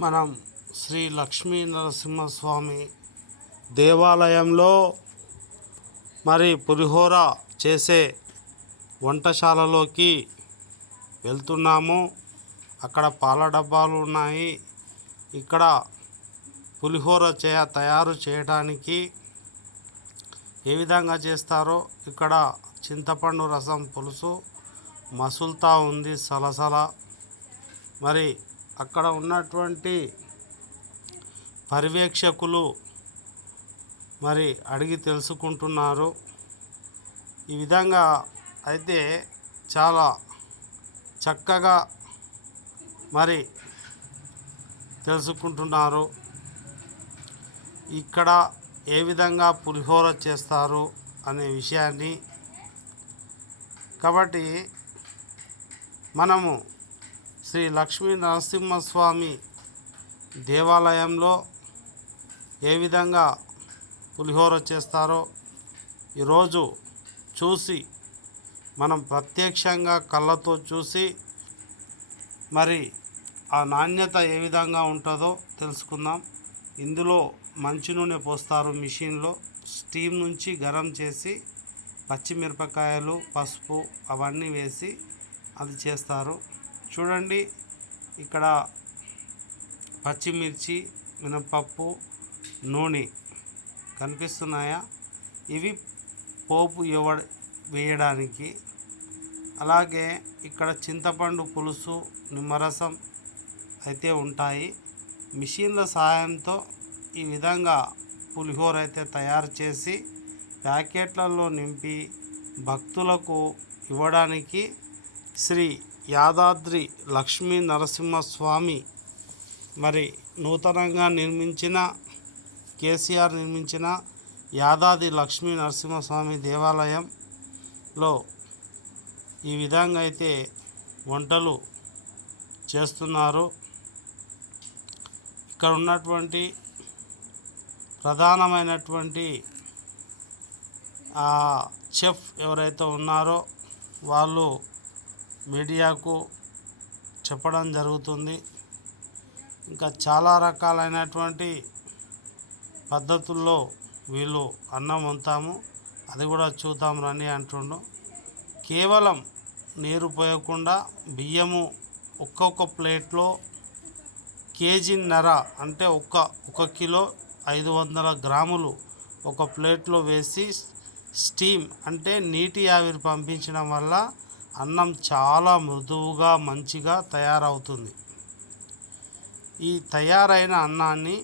మనం శ్రీ లక్ష్మీ నరసింహస్వామి దేవాలయంలో మరి పులిహోర చేసే వంటశాలలోకి వెళ్తున్నాము. అక్కడ పాల డబ్బాలు ఉన్నాయి. ఇక్కడ పులిహోర చేయ తయారు చేయడానికి ఏ విధంగా చేస్తారో ఇక్కడ చింతపండు రసం పులుసు మసులుతా ఉంది సలసల. మరి అక్కడ ఉన్నటువంటి పర్యవేక్షకులు మరి అడిగి తెలుసుకుంటున్నారు. ఈ విధంగా అయితే చాలా చక్కగా మరి తెలుసుకుంటున్నారు. ఇక్కడ ఏ విధంగా పులిహోర చేస్తారు అనే విషయాన్ని. కాబట్టి మనము శ్రీ లక్ష్మీ నరసింహస్వామి దేవాలయంలో ఏ విధంగా పులిహోర చేస్తారో ఈరోజు చూసి మనం ప్రత్యక్షంగా కళ్ళతో చూసి మరి ఆ నాణ్యత ఏ విధంగా ఉంటుందో తెలుసుకుందాం. ఇందులో మంచి నూనె పోస్తారు మిషన్లో. స్టీమ్ నుంచి గరం చేసి పచ్చిమిరపకాయలు పసుపు అవన్నీ వేసి అది చేస్తారు. చూడండి. ఇక్కడ పచ్చిమిర్చి మినపప్పు నూనె కనిపిస్తున్నాయా? ఇవి పోపు ఇవ్వ వేయడానికి. అలాగే ఇక్కడ చింతపండు పులుసు నిమ్మరసం అయితే ఉంటాయి. మిషన్ల సహాయంతో ఈ విధంగా పులిహోర అయితే తయారు చేసి ప్యాకెట్లలో నింపి భక్తులకు ఇవ్వడానికి శ్రీ యాదాద్రి లక్ష్మీ నరసింహస్వామి మరి నూతనంగా నిర్మించిన కేసీఆర్ నిర్మించిన యాదాద్రి లక్ష్మీ నరసింహస్వామి దేవాలయంలో ఈ విధంగా అయితే వంటలు చేస్తున్నారు. ఇక్కడ ఉన్నటువంటి ప్రధానమైనటువంటి చెఫ్ ఎవరైతే ఉన్నారో వాళ్ళు మీడియాకు చెప్పడం జరుగుతుంది. ఇంకా చాలా రకాలైనటువంటి పద్ధతుల్లో వీళ్ళు అన్నం వంతాము అది కూడా చూద్దాం రండి అంటుండు. కేవలం నీరు పోయకుండా బియ్యము ఒక్కొక్క ప్లేట్లో కేజీన్నర అంటే ఒక్క ఒక కిలో ఐదు వందల గ్రాములు ఒక ప్లేట్లో వేసి స్టీమ్ అంటే నీటి ఆవిరి పంపించడం వల్ల అన్నం చాలా మృదువుగా మంచిగా తయారవుతుంది. ఈ తయారైన అన్నాన్ని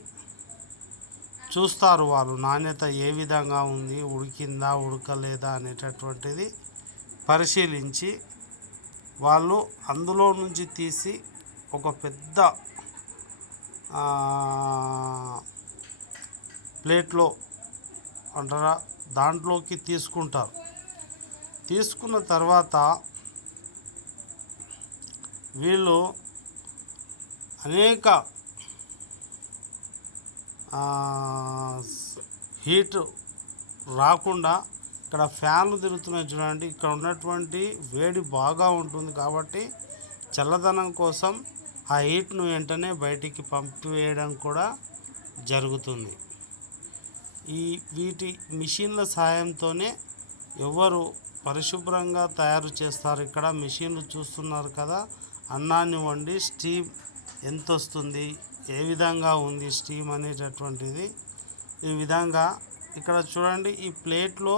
చూస్తారు వాళ్ళు. నాణ్యత ఏ విధంగా ఉంది ఉడికిందా ఉడకలేదా అనేటటువంటిది పరిశీలించి వాళ్ళు అందులో నుంచి తీసి ఒక పెద్ద ప్లేట్లో అంటారా దాంట్లోకి తీసుకుంటారు. తీసుకున్న తర్వాత వీళ్ళు అనేక హీట్ రాకుండా ఇక్కడ ఫ్యాన్లు తిరుగుతున్నాయి చూడండి. ఇక్కడ ఉన్నటువంటి వేడి బాగా ఉంటుంది కాబట్టి చల్లదనం కోసం ఆ హీట్ను వెంటనే బయటికి పంపివేయడం కూడా జరుగుతుంది. ఈ వీటి మిషన్ల సాయంతోనే ఎవరు పరిశుభ్రంగా తయారు చేస్తారు. ఇక్కడ మిషన్లు చూస్తున్నారు కదా. అన్నాన్ని వండి స్టీమ్ ఎంత వస్తుంది ఏ విధంగా ఉంది స్టీమ్ అనేటటువంటిది? ఈ విధంగా ఇక్కడ చూడండి ఈ ప్లేట్లో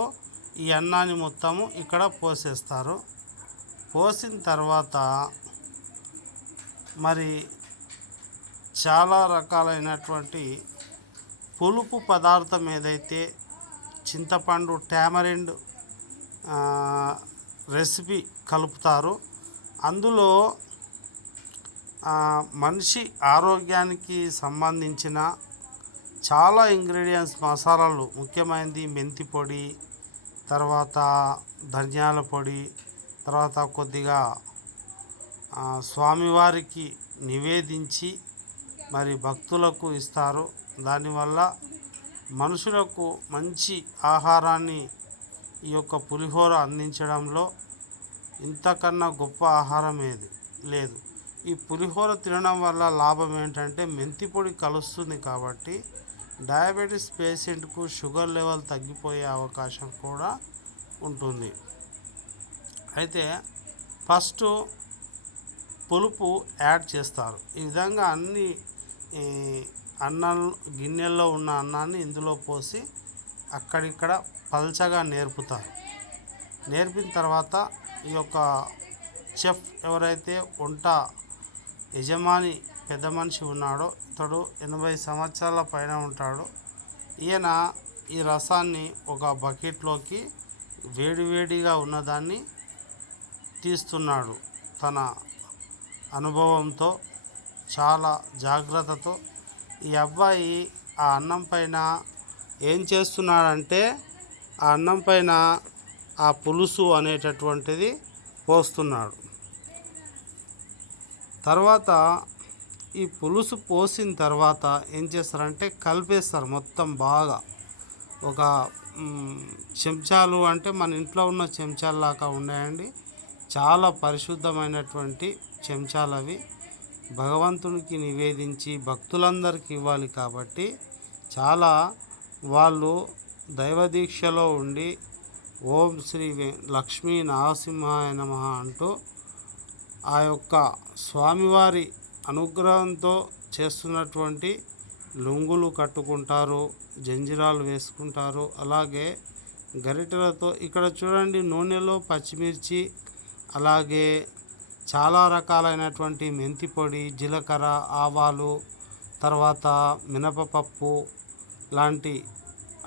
ఈ అన్నాన్ని మొత్తము ఇక్కడ పోసేస్తారు. పోసిన తర్వాత మరి చాలా రకాలైనటువంటి పులుపు పదార్థం ఏదైతే చింతపండు టామరిండ్ రెసిపీ కలుపుతారు. అందులో మనిషి ఆరోగ్యానికి సంబంధించిన చాలా ఇంగ్రీడియంట్స్ మసాలాలు ముఖ్యమైనది మెంతి పొడి తర్వాత ధనియాల పొడి తర్వాత కొద్దిగా స్వామివారికి నివేదించి మరి భక్తులకు ఇస్తారు. దానివల్ల మనుషులకు మంచి ఆహారాన్ని ఈ యొక్క పులిహోర అందించడంలో ఇంతకన్నా గొప్ప ఆహారం ఏది? లేదు. ఈ పులిహోర తినడం వల్ల లాభం ఏంటంటే మెంతి పొడి కలుస్తుంది కాబట్టి డయాబెటీస్ పేషెంట్కు షుగర్ లెవెల్ తగ్గిపోయే అవకాశం కూడా ఉంటుంది. అయితే ఫస్ట్ పులుపు యాడ్ చేస్తారు. ఈ విధంగా అన్ని అన్నం గిన్నెల్లో ఉన్న అన్నాన్ని ఇందులో పోసి అక్కడిక్కడ పల్చగా నేర్పుతారు. నేర్పిన తర్వాత ఈ యొక్క చెఫ్ ఎవరైతే వంట యజమాని పెద్ద మనిషి ఉన్నాడో ఇతడు ఎనభై సంవత్సరాల పైన ఉంటాడు. ఈయన ఈ రసాన్ని ఒక బకెట్లోకి వేడివేడిగా ఉన్నదాన్ని తీస్తున్నాడు. తన అనుభవంతో చాలా జాగ్రత్తతో. ఈ అబ్బాయి ఆ అన్నం పైన ఏం చేస్తున్నాడంటే ఆ అన్నం పైన ఆ పులుసు అనేటటువంటిది పోస్తున్నాడు. తర్వాత ఈ పులుసు పోసిన తర్వాత ఏం చేస్తారంటే కలిపేస్తారు మొత్తం బాగా. ఒక చెంచాలు అంటే మన ఇంట్లో ఉన్న చెంచాలలాగా ఉన్నాయండి. చాలా పరిశుద్ధమైనటువంటి చెంచాలు అవి భగవంతునికి నివేదించి భక్తులందరికీ ఇవ్వాలి కాబట్టి చాలా వాళ్ళు దైవదీక్షలో ఉండి ఓం శ్రీ లక్ష్మీ నరసింహాయ నమ అంటూ ఆ యొక్క స్వామివారి అనుగ్రహంతో చేస్తున్నటువంటి లొంగులు కట్టుకుంటారు జంజిరాలు వేసుకుంటారు. అలాగే గరిటెలతో ఇక్కడ చూడండి నూనెలో పచ్చిమిర్చి అలాగే చాలా రకాలైనటువంటి మెంతి పొడి జీలకర్ర ఆవాలు తర్వాత మినపపప్పు లాంటి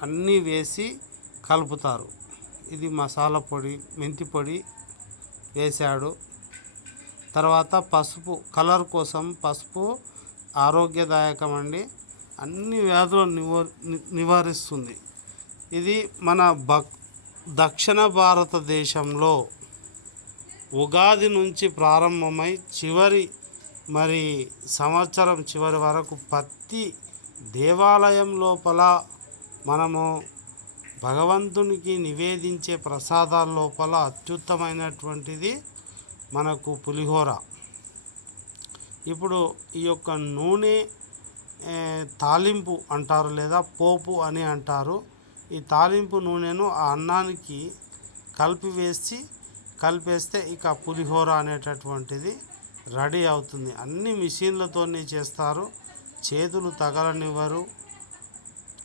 అన్నీ వేసి కలుపుతారు. ఇది మసాలా పొడి మెంతి పొడి వేశాడు. తర్వాత పసుపు కలర్ కోసం పసుపు ఆరోగ్యదాయకం అండి అన్ని వ్యాధులు నివ నివారిస్తుంది. ఇది మన భక్ దక్షిణ భారతదేశంలో ఉగాది నుంచి ప్రారంభమై చివరి మరి సంవత్సరం చివరి వరకు పత్తి దేవాలయం లోపల మనము భగవంతునికి నివేదించే ప్రసాదాల లోపల అత్యుత్తమైనటువంటిది మనకు పులిహోర. ఇప్పుడు ఈ యొక్క నూనె తాలింపు అంటారు లేదా పోపు అని అంటారు. ఈ తాలింపు నూనెను ఆ అన్నానికి కలిపివేసి కలిపేస్తే ఇక పులిహోర అనేటటువంటిది రెడీ అవుతుంది. అన్ని మిషన్లతోనే చేస్తారు. చేతులు తగలనివ్వరు.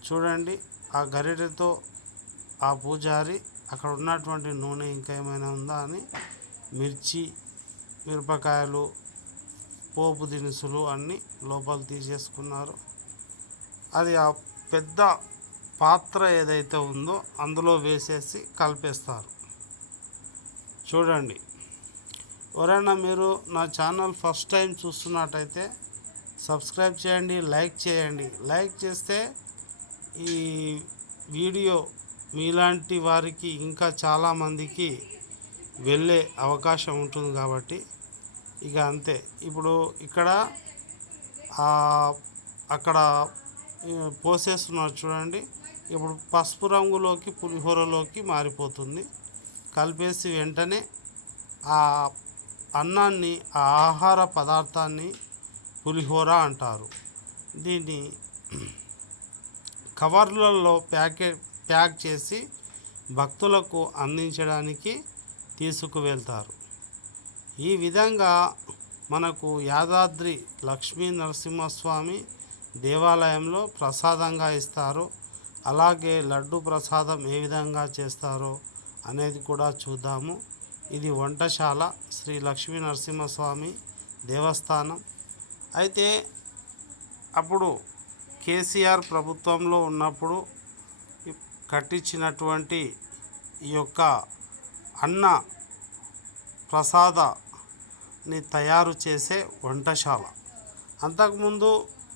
చూడండి ఆ గరిటెతో ఆ పూజారి అక్కడ ఉన్నటువంటి నూనె ఇంకా ఏమైనా ఉందా అని మిర్చి మిరపకాయలు పోపు దినుసులు అన్నీ లోపల తీసేసుకున్నారు. అది ఆ పెద్ద పాత్ర ఏదైతే ఉందో అందులో వేసేసి కలిపేస్తారు. చూడండి. ఎవరైనా మీరు నా ఛానల్ ఫస్ట్ టైం చూస్తున్నట్టయితే సబ్స్క్రైబ్ చేయండి లైక్ చేయండి. లైక్ చేస్తే ఈ వీడియో మీలాంటి వారికి ఇంకా చాలామందికి వెళ్ళే అవకాశం ఉంటుంది కాబట్టి ఇక అంతే. ఇప్పుడు ఇక్కడ అక్కడ పోసేస్తున్నారు చూడండి. ఇప్పుడు పసుపు రంగులోకి పులిహోరలోకి మారిపోతుంది. కలిపేసి వెంటనే ఆ అన్నాన్ని ఆ ఆహార పదార్థాన్ని పులిహోర అంటారు. దీన్ని కవర్లలో ప్యాకెట్ ప్యాక్ చేసి భక్తులకు అందించడానికి తీసుకువెళ్తారు. ఈ విధంగా మనకు యాదాద్రి లక్ష్మీ నరసింహస్వామి దేవాలయంలో ప్రసాదంగా ఇస్తారు. అలాగే లడ్డు ప్రసాదం ఏ విధంగా చేస్తారో అనేది కూడా చూద్దాము. ఇది వంటశాల శ్రీ లక్ష్మీ నరసింహస్వామి దేవస్థానం. అయితే అప్పుడు కేసీఆర్ ప్రభుత్వంలో ఉన్నప్పుడు కట్టించినటువంటి ఈ యొక్క అన్న ప్రసాదాన్ని తయారు చేసే వంటశాల. అంతకుముందు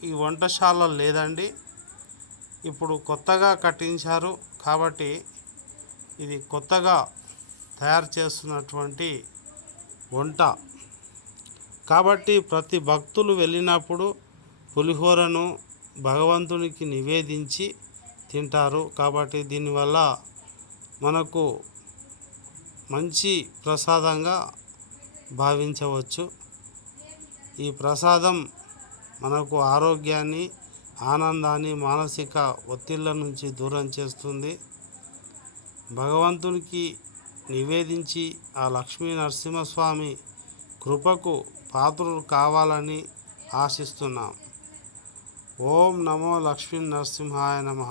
ఈ వంటశాల లేదండి. ఇప్పుడు కొత్తగా కట్టించారు కాబట్టి ఇది కొత్తగా తయారు చేస్తున్నటువంటి వంట. కాబట్టి ప్రతి భక్తులు వెళ్ళినప్పుడు పులిహోరను భగవంతునికి నివేదించి తింటారు. కాబట్టి దీనివల్ల మనకు మంచి ప్రసాదంగా భావించవచ్చు. ఈ ప్రసాదం మనకు ఆరోగ్యాన్ని ఆనందాన్ని మానసిక ఒత్తిళ్ళ నుంచి దూరం చేస్తుంది. భగవంతునికి నివేదించి ఆ లక్ష్మీ నరసింహస్వామి కృపకు పాత్రులు కావాలని ఆశిస్తున్నాం. ఓం నమో లక్ష్మీ నరసింహాయ నమ.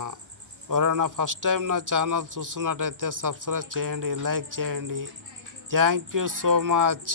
ఎవరైనా ఫస్ట్ టైం నా ఛానల్ చూస్తున్నట్టయితే సబ్స్క్రైబ్ చేయండి లైక్ చేయండి. Thank you so much.